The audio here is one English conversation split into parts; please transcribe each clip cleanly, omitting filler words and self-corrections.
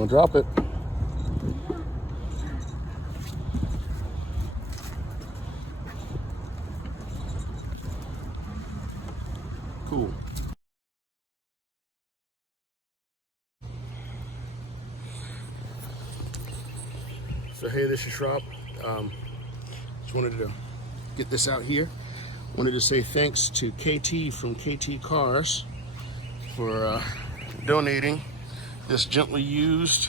Don't drop it. Cool. So hey, this is Rob. Just wanted to get this out here. Wanted to say thanks to KT from KT Cars for donating this gently used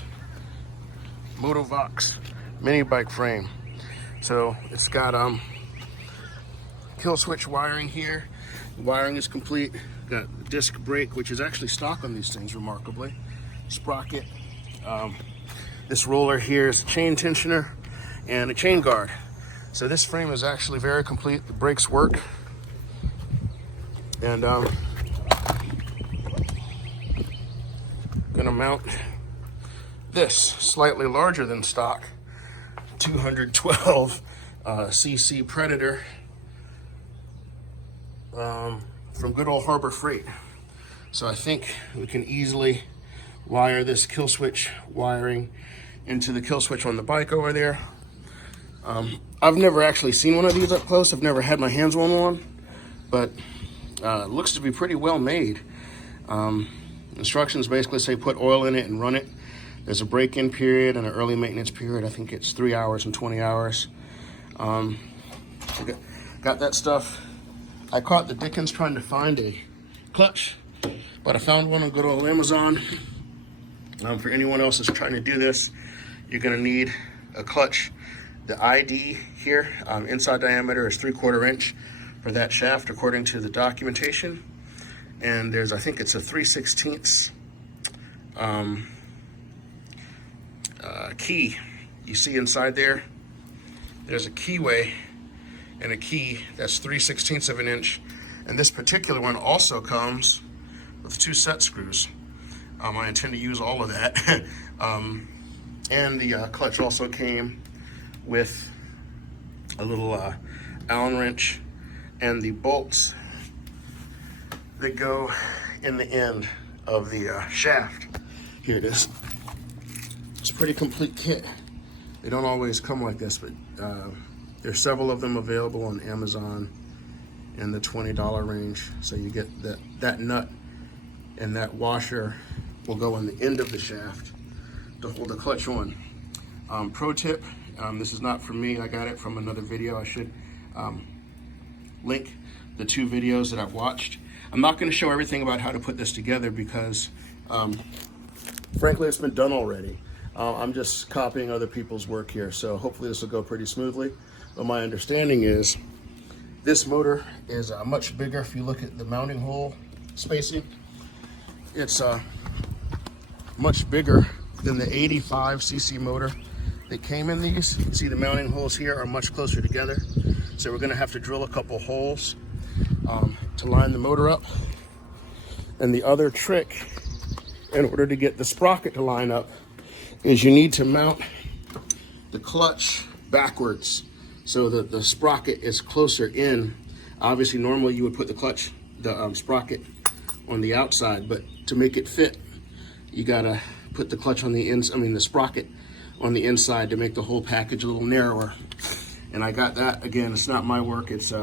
Motovox Minibike frame. So it's got kill switch wiring here. The wiring is complete. Got disc brake, which is actually stock on these things, remarkably. Sprocket. This roller here is a chain tensioner and a chain guard. So this frame is actually very complete. The brakes work. And gonna mount this slightly larger than stock 212 cc Predator from good old Harbor Freight. So I think we can easily wire this kill switch wiring into the kill switch on the bike over there. I've never actually seen one of these up close. I've never had my hands on one, but it looks to be pretty well made. Instructions basically say put oil in it and run it. There's a break-in period and an early maintenance period. I think it's 3 hours and 20 hours. Got that stuff. I caught the dickens trying to find a clutch, but I found one on good old Amazon. For anyone else that's trying to do this, you're gonna need a clutch. The ID here, inside diameter is 3/4 inch for that shaft according to the documentation. And there's, I think it's a 3/16 key. You see inside there, there's a Keyway and a key that's 3/16 of an inch. And this particular one also comes with 2 set screws. I intend to use all of that. And the clutch also came with a little Allen wrench and the bolts that go in the end of the shaft. Here it is. It's a pretty complete kit. They don't always come like this, but there's several of them available on Amazon in the $20 range. So you get that nut and that washer will go on the end of the shaft to hold the clutch on. Pro tip, this is not from me. I got it from another video. I should link the 2 videos that I've watched. I'm not going to show everything about how to put this together because frankly it's been done already. I'm just copying other people's work here, so hopefully this will go pretty smoothly. But my understanding is this motor is much bigger. If you look at the mounting hole spacing, it's much bigger than the 85 cc motor that came in these. You see the mounting holes here are much closer together. So we're gonna have to drill a couple holes to line the motor up. And the other trick in order to get the sprocket to line up is you need to mount the clutch backwards so that the sprocket is closer in. Obviously, normally you would put the sprocket on the outside, but to make it fit, you gotta put the clutch on the the sprocket on the inside to make the whole package a little narrower. And I got that, again, it's not my work, it's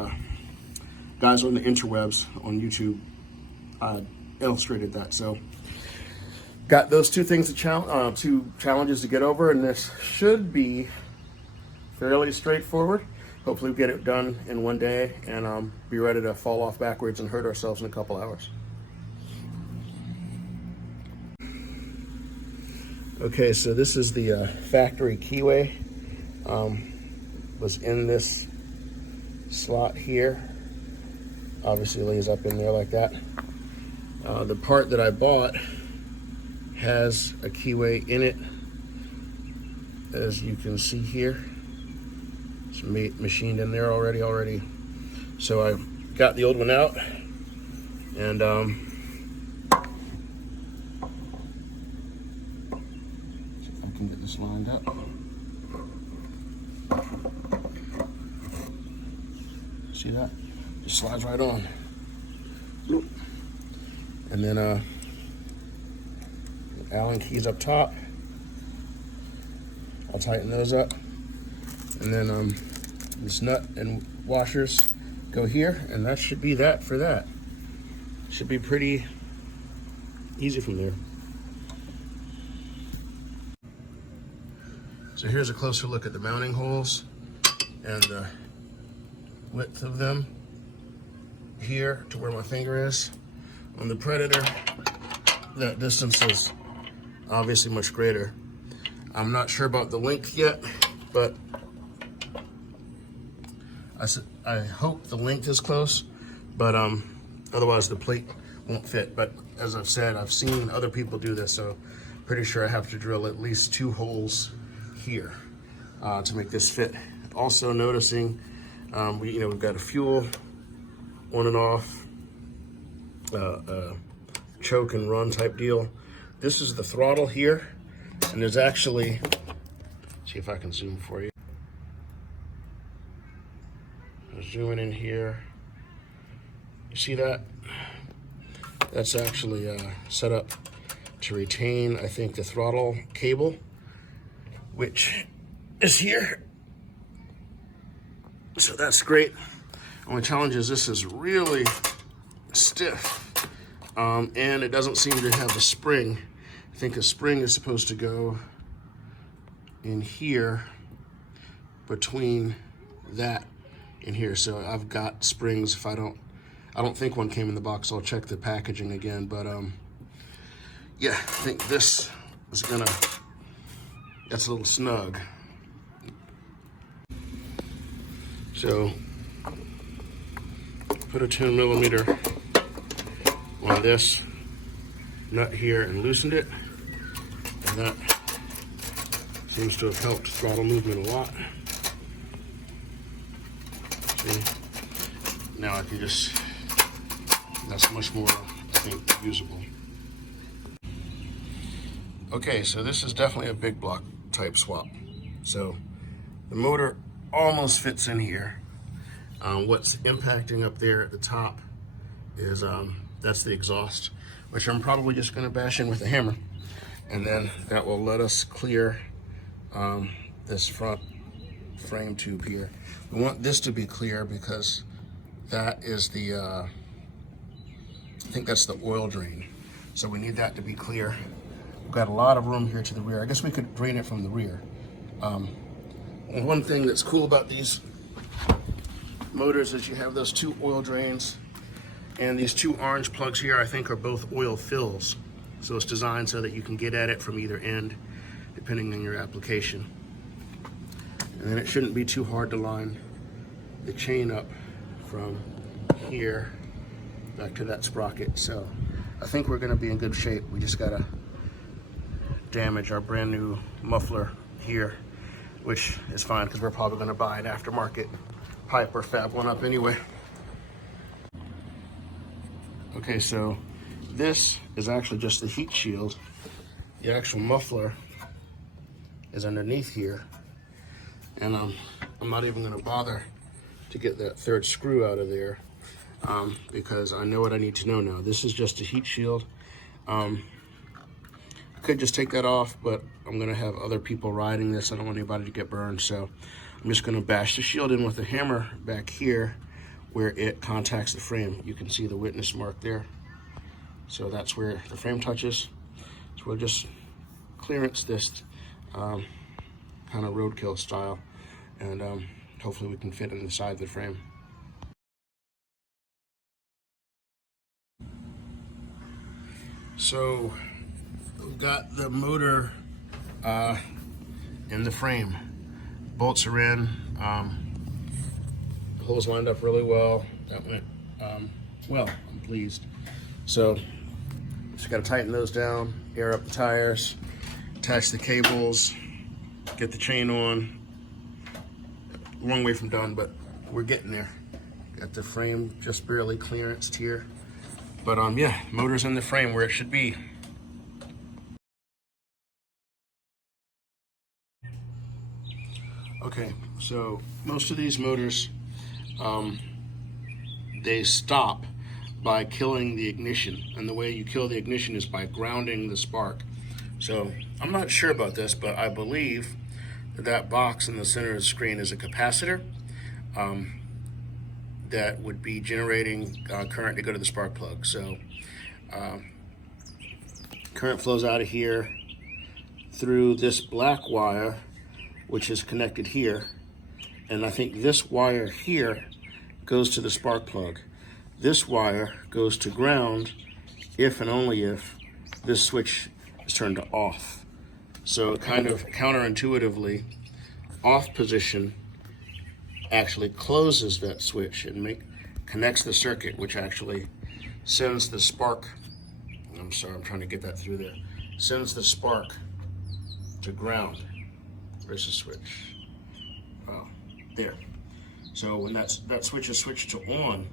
guys on the interwebs on YouTube illustrated that. So got those 2 things 2 challenges to get over, and this should be fairly straightforward. Hopefully we get it done in one day and be ready to fall off backwards and hurt ourselves in a couple hours. Okay, so this is the factory Keyway. Was in this slot here. Obviously lays up in there like that. The part that I bought has a Keyway in it, as you can see here. It's machined in there already. So I got the old one out and see if I can get this lined up. See that? Just slides right on. And then Allen keys up top. I'll tighten those up. And then this nut and washers go here, and that should be that for that. Should be pretty easy from there. So here's a closer look at the mounting holes and the width of them here to where my finger is. On the Predator, that distance is obviously much greater. I'm not sure about the length yet, but I hope the length is close, but otherwise the plate won't fit. But as I've said, I've seen other people do this, so pretty sure I have to drill at least 2 holes here to make this fit. Also noticing, we've got a fuel on and off, choke and run type deal. This is the throttle here, and there's actually, see if I can zoom for you. I'm zooming in here. You see that? That's actually set up to retain, I think, the throttle cable, which is here. So that's great. Only challenge is this is really stiff, and it doesn't seem to have a spring. I think a spring is supposed to go in here between that and here. So I've got springs. If I don't think one came in the box. I'll check the packaging again, but yeah, I think this is that's a little snug. So put a 10mm on this nut here and loosened it, and that seems to have helped throttle movement a lot. See? Now I can that's much more, I think, usable. Okay, so this is definitely a big block type swap. So the motor almost fits in here. What's impacting up there at the top is that's the exhaust, which I'm probably just going to bash in with a hammer, and then that will let us clear this front frame tube here. We want this to be clear because that is the I think that's the oil drain, so we need that to be clear. We've got a lot of room here to the rear. I guess we could drain it from the rear. And one thing that's cool about these motors is you have those 2 oil drains, and these 2 orange plugs here I think are both oil fills. So it's designed so that you can get at it from either end depending on your application. And then it shouldn't be too hard to line the chain up from here back to that sprocket. So I think we're going to be in good shape. We just got to damage our brand new muffler here, which is fine because we're probably going to buy an aftermarket pipe or fab one up anyway. Okay, so this is actually just the heat shield. The actual muffler is underneath here, and I'm not even going to bother to get that 3rd screw out of there because I know what I need to know now. This is just a heat shield. I could just take that off, but I'm gonna have other people riding this. I don't want anybody to get burned, so I'm just gonna bash the shield in with a hammer back here where it contacts the frame. You can see the witness mark there. So that's where the frame touches. So we'll just clearance this kind of roadkill style, and hopefully we can fit in the side of the frame. So we've got the motor in the frame. Bolts are in. The holes lined up really well. That went well, I'm pleased. So just got to tighten those down, air up the tires, attach the cables, get the chain on. Long way from done, but we're getting there. Got the frame just barely clearanced here. But yeah, motor's in the frame where it should be. Okay, so most of these motors, they stop by killing the ignition, and the way you kill the ignition is by grounding the spark. So I'm not sure about this, but I believe that box in the center of the screen is a capacitor that would be generating current to go to the spark plug. So current flows out of here through this black wire, which is connected here. And I think this wire here goes to the spark plug. This wire goes to ground if and only if this switch is turned to off. So kind of counterintuitively, off position actually closes that switch and connects the circuit, which actually sends the spark. I'm sorry, I'm trying to get that through there. Sends the spark to ground. Where's the switch? Oh, there. So when that switch is switched to on,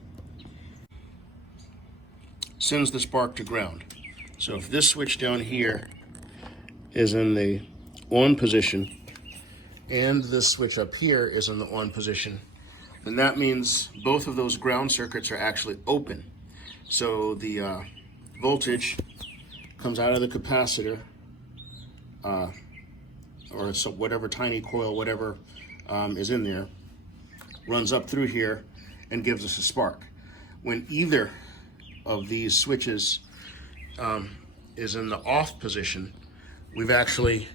sends the spark to ground. So if this switch down here is in the on position and this switch up here is in the on position, then that means both of those ground circuits are actually open. So the voltage comes out of the capacitor, or so whatever tiny coil, whatever is in there, runs up through here and gives us a spark. When either of these switches is in the off position, we've actually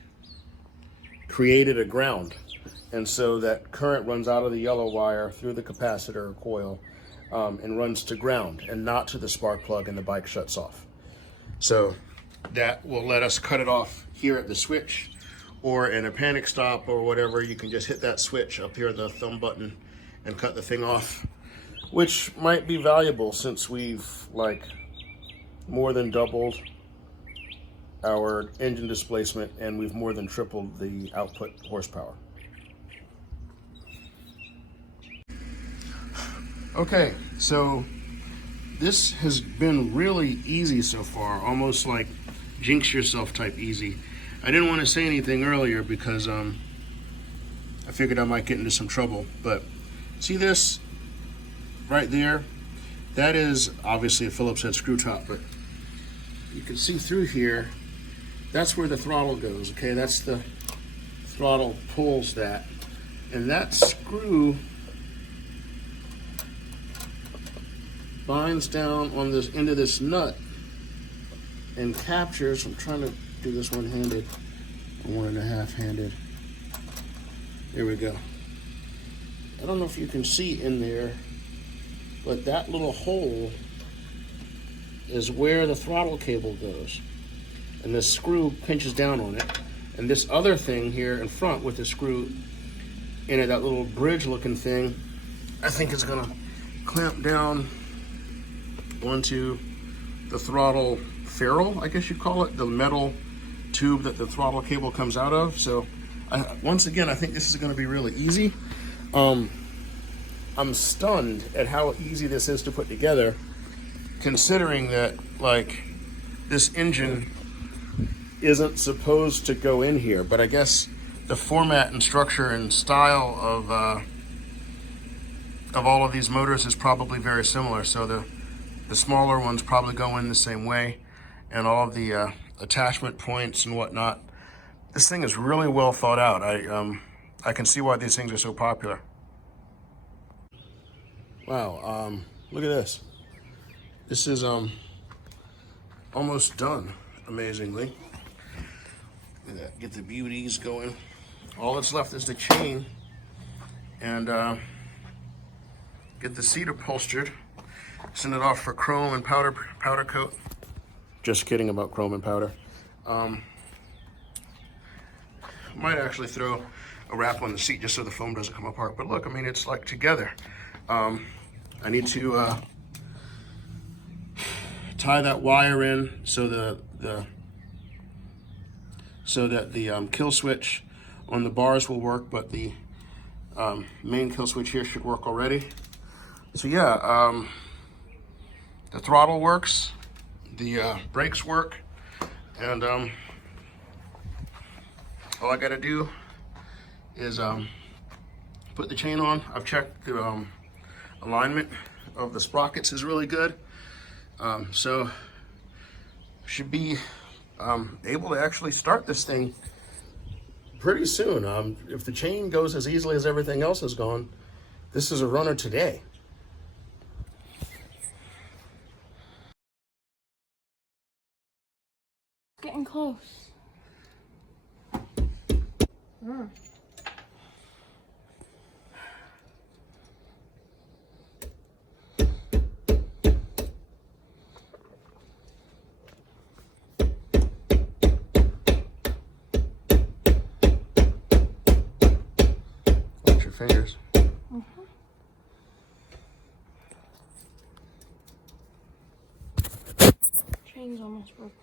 created a ground. And so that current runs out of the yellow wire through the capacitor or coil and runs to ground and not to the spark plug, and the bike shuts off. So that will let us cut it off here at the switch, or in a panic stop or whatever, you can just hit that switch up here, the thumb button, and cut the thing off, which might be valuable since we've like more than doubled our engine displacement and we've more than tripled the output horsepower. Okay, so this has been really easy so far, almost like jinx yourself type easy. I didn't want to say anything earlier because I figured I might get into some trouble, but see this right there? That is obviously a Phillips head screw top, but you can see through here, that's where the throttle goes, okay? That's the throttle pulls that. And that screw binds down on this into this nut and captures. I'm trying to do this one-handed, or 1.5-handed. There we go. I don't know if you can see in there, but that little hole is where the throttle cable goes. And this screw pinches down on it. And this other thing here in front with the screw in it, that little bridge looking thing, I think is gonna clamp down onto the throttle ferrule, I guess you'd call it, the metal tube that the throttle cable comes out of. So once again, I think this is gonna be really easy. I'm stunned at how easy this is to put together, considering that like this engine isn't supposed to go in here, but I guess the format and structure and style of all of these motors is probably very similar. So the smaller ones probably go in the same way, and all of the attachment points and whatnot. This thing is really well thought out. I can see why these things are so popular. Wow, look at this. This is almost done, amazingly. Look at that, get the beauties going. All that's left is the chain and get the seat upholstered, send it off for chrome and powder coat. Just kidding about chrome and powder. Might actually throw a wrap on the seat just so the foam doesn't come apart. But look, I mean, it's like together. I need to tie that wire in so that the kill switch on the bars will work, but the main kill switch here should work already. So yeah, the throttle works, the brakes work, and all I gotta do is put the chain on. I've checked the alignment of the sprockets is really good, so should be able to actually start this thing pretty soon. If the chain goes as easily as everything else has gone, this is a runner today. Getting close. Watch your fingers. Chain's almost broken.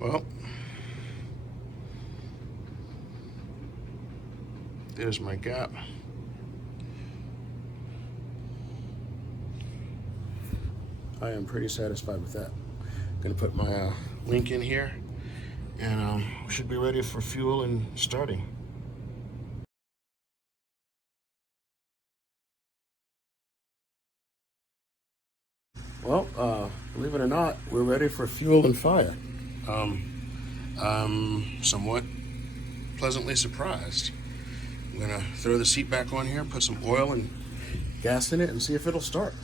Well, there's my gap. I am pretty satisfied with that. I'm gonna put my link in here, and we should be ready for fuel and starting. Well, believe it or not, we're ready for fuel and fire. I'm somewhat pleasantly surprised. I'm gonna throw the seat back on here, put some oil and gas in it, and see if it'll start.